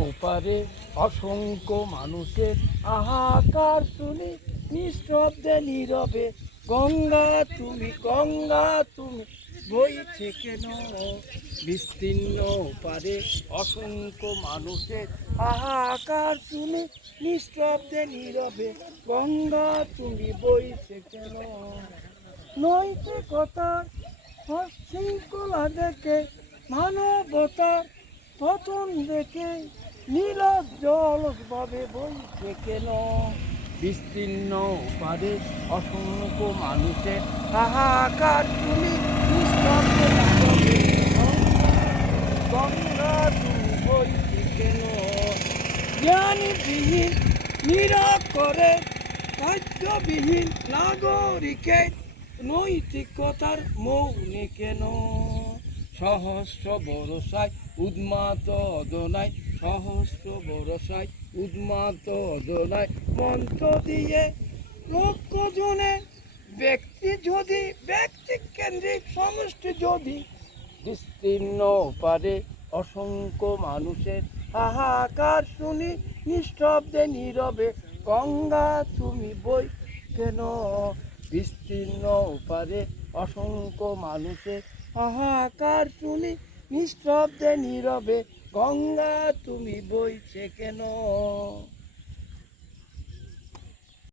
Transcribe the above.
ওপারে অসংখ্য মানুষের হাহাকার শুনি নিঃশব্দে নীরবে গঙ্গা তুমি বইছে কেন? বিস্তীর্ণ ওপারে অসংখ্য মানুষের হাহাকার শুনি নিঃশব্দে নীরবে গঙ্গা তুমি বইছে কেন? নৈতিকতার শৃঙ্খলা দেখে মানবতার পতন দেখে নীরব ভাবে বইছে কেন? বিস্তীর্ণ পারে অসংখ্য মানুষের হাহাকার শুনি নিস্তব্ধে নীরবে গঙ্গা তুমি বইছে কেন? জ্ঞানীবিহীন নিরক্ষরে কার্যবিহীন নাগরিকের নৈতিকতার মৌনে কেন? সহস্র বরসায় উন্মাদ অদনায় সহস্র বরসায় উন্মাদ অদনায় মন্ত্র দিয়ে লক্ষ জনে ব্যক্তি কেন্দ্রিক সমষ্টি যদি বিস্তীর্ণ পারে অসংখ্য মানুষের হাহাকার শুনি নিস্তব্ধে নীরবে গঙ্গা তুমি বই কেন? বিস্তীর্ণ পারে অসংখ্য মানুষের হাহাকার শুনি নিস্তব্ধে নীরবে গঙ্গা তুমি বইছে কেন?